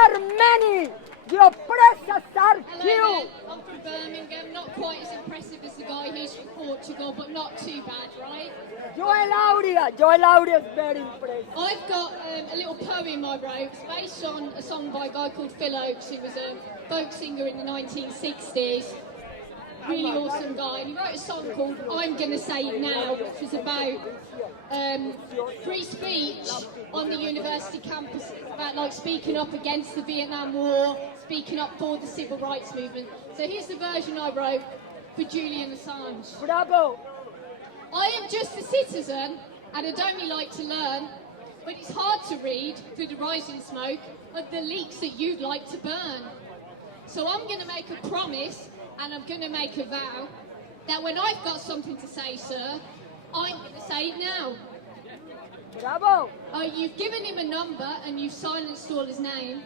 are many. The oppressors are Hello few. there, I'm from Birmingham, not quite as impressive as the guy who's from Portugal, but not too bad, right? Joy Lauria is very impressive. I've got a little poem I wrote. It's based on a song by a guy called Phil Oakes, who was a folk singer in the 1960s. Really awesome guy. And he wrote a song called I'm Gonna Say It Now, which was about free speech on the university campus, about like speaking up against the Vietnam War, speaking up for the civil rights movement. So here's the version I wrote for Julian Assange. Bravo. I am just a citizen and I'd only like to learn, but it's hard to read through the rising smoke of the leaks that you'd like to burn. So I'm going to make a promise and I'm going to make a vow that when I've got something to say, sir, I'm going to say it now. Bravo. You've given him a number and you've silenced all his name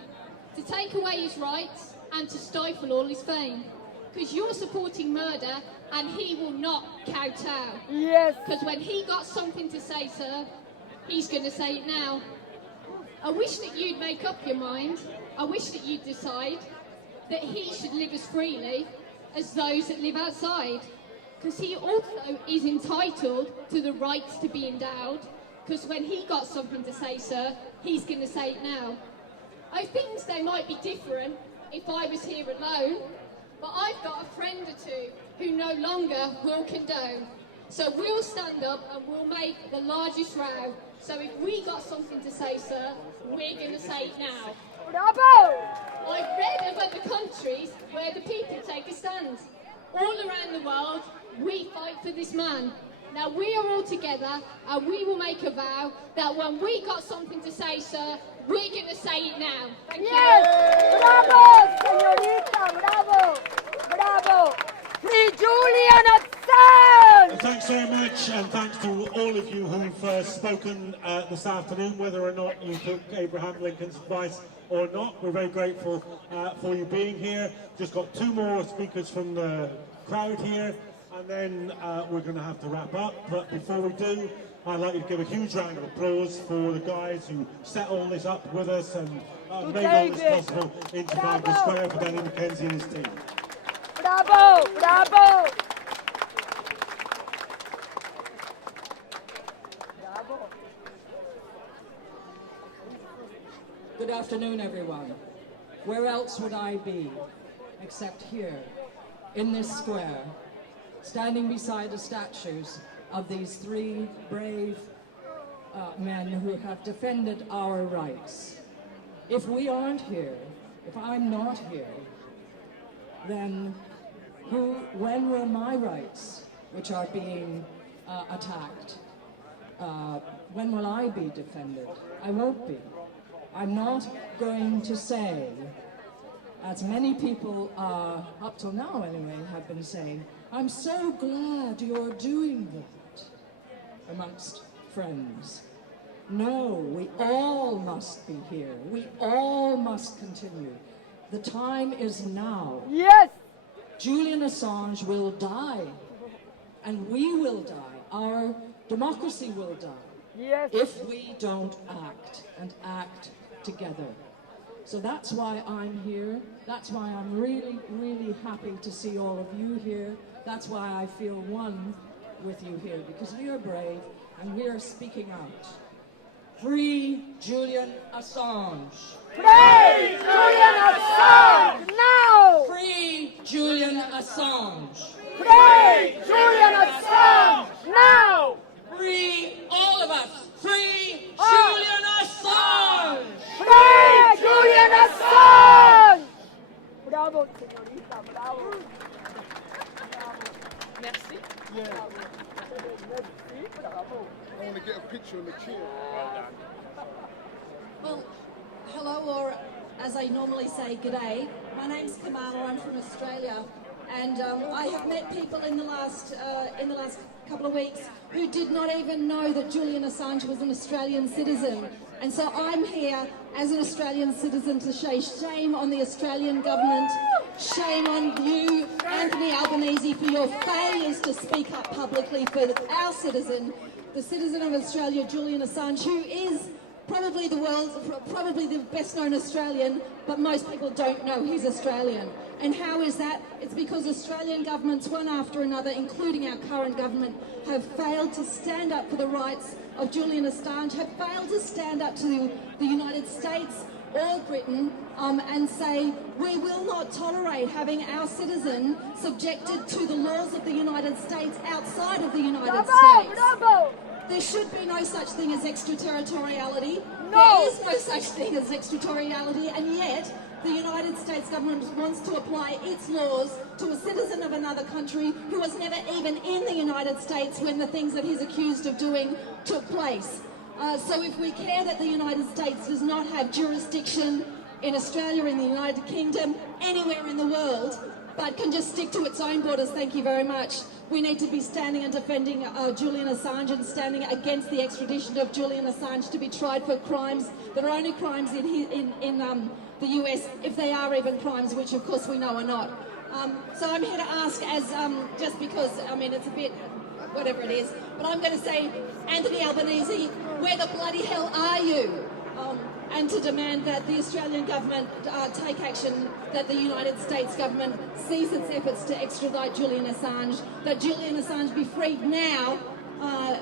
to take away his rights and to stifle all his fame. Because you're supporting murder and he will not kowtow. Yes. Because when he got something to say, sir, he's going to say it now. I wish that you'd make up your mind. I wish that you'd decide that he should live as freely as those that live outside. Because he also is entitled to the rights to be endowed. Because when he got something to say, sir, he's going to say it now. I think they might be different if I was here alone, but I've got a friend or two who no longer will condone. So we'll stand up and we'll make the largest row. So if we got something to say, sir, we're going to say it now. Bravo. I've read of other countries where the people take a stand. All around the world, we fight for this man. Now we are all together and we will make a vow that when we got something to say, sir, we're going to say it now. Thank you. Yes. Bravo, señorita. Bravo. Bravo. Free Julian Assange. Thanks very much, and thanks to all of you who've spoken this afternoon, whether or not you took Abraham Lincoln's advice or not. We're very grateful for you being here. Just got two more speakers from the crowd here, and then we're going to have to wrap up. But before we do, I'd like you to give a huge round of applause for the guys who set all this up with us and made all this possible in Trafalgar Square for Danny McKenzie and his team. Bravo. Bravo. Good afternoon, everyone. Where else would I be except here, in this square, standing beside the statues of these three brave men who have defended our rights. If we aren't here, if I'm not here, then when will my rights, which are being attacked, when will I be defended? I won't be. I'm not going to say, as many people, up till now anyway, have been saying, I'm so glad you're doing that amongst friends. No, we all must be here. We all must continue. The time is now. Yes. Julian Assange will die, and we will die. Our democracy will die. Yes. If we don't act and act together. So that's why I'm here. That's why I'm really, really happy to see all of you here. That's why I feel one with you here, because we are brave and we are speaking out. Free Julian Assange. Free Julian Assange now. Free Julian Assange. Free Julian Assange now. Free all of us. Free Julian Assange. Free Julian Assange. Bravo, señorita, bravo. Merci. Yeah, Merci, bravo. I want to get a picture in the chair. Well, hello, or as I normally say, g'day. My name's Kamala. I'm from Australia, and I have met people in the last couple of weeks who did not even know that Julian Assange was an Australian citizen. And so I'm here as an Australian citizen to say shame on the Australian government, shame on you, Anthony Albanese, for your failures to speak up publicly for our citizen, the citizen of Australia, Julian Assange, who is probably the best known Australian, but most people don't know he's Australian. And how is that? It's because Australian governments, one after another, including our current government, have failed to stand up for the rights of Julian Assange, have failed to stand up to the United States or Britain and say, we will not tolerate having our citizen subjected to the laws of the United States outside of the United States. Bravo! There should be no such thing as extraterritoriality. No. There is no such thing as extraterritoriality, and yet the United States government wants to apply its laws to a citizen of another country who was never even in the United States when the things that he's accused of doing took place. So if we care that the United States does not have jurisdiction in Australia, in the United Kingdom, anywhere in the world, but can just stick to its own borders, thank you very much, we need to be standing and defending Julian Assange and standing against the extradition of Julian Assange to be tried for crimes that are only crimes in the US, if they are even crimes, which of course we know are not. So I'm here to ask, as just because, I mean, it's a bit, whatever it is, but I'm going to say, Anthony Albanese, where the bloody hell are you? And to demand that the Australian government take action, that the United States government cease its efforts to extradite Julian Assange, that Julian Assange be freed now,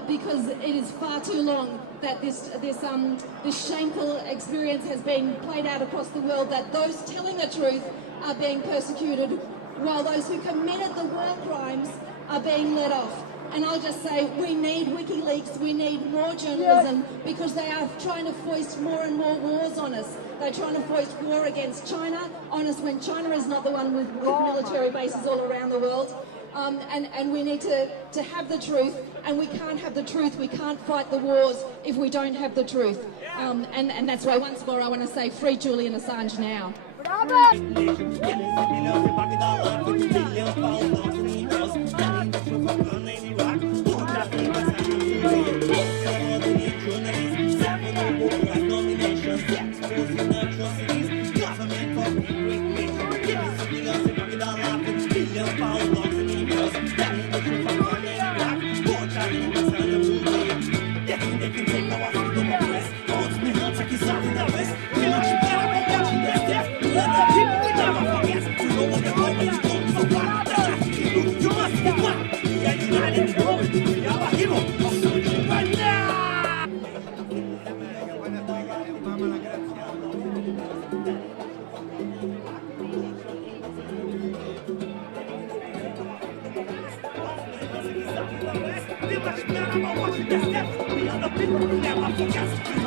because it is far too long that this shameful experience has been played out across the world, that those telling the truth are being persecuted, while those who committed the war crimes are being let off. And I'll just say, we need WikiLeaks, we need more journalism, because they are trying to foist more and more wars on us. They're trying to foist war against China on us when China is not the one with military bases all around the world. And we need to have the truth, and we can't have the truth, we can't fight the wars if we don't have the truth. And that's why once more I want to say, free Julian Assange now. We are the people who never forget.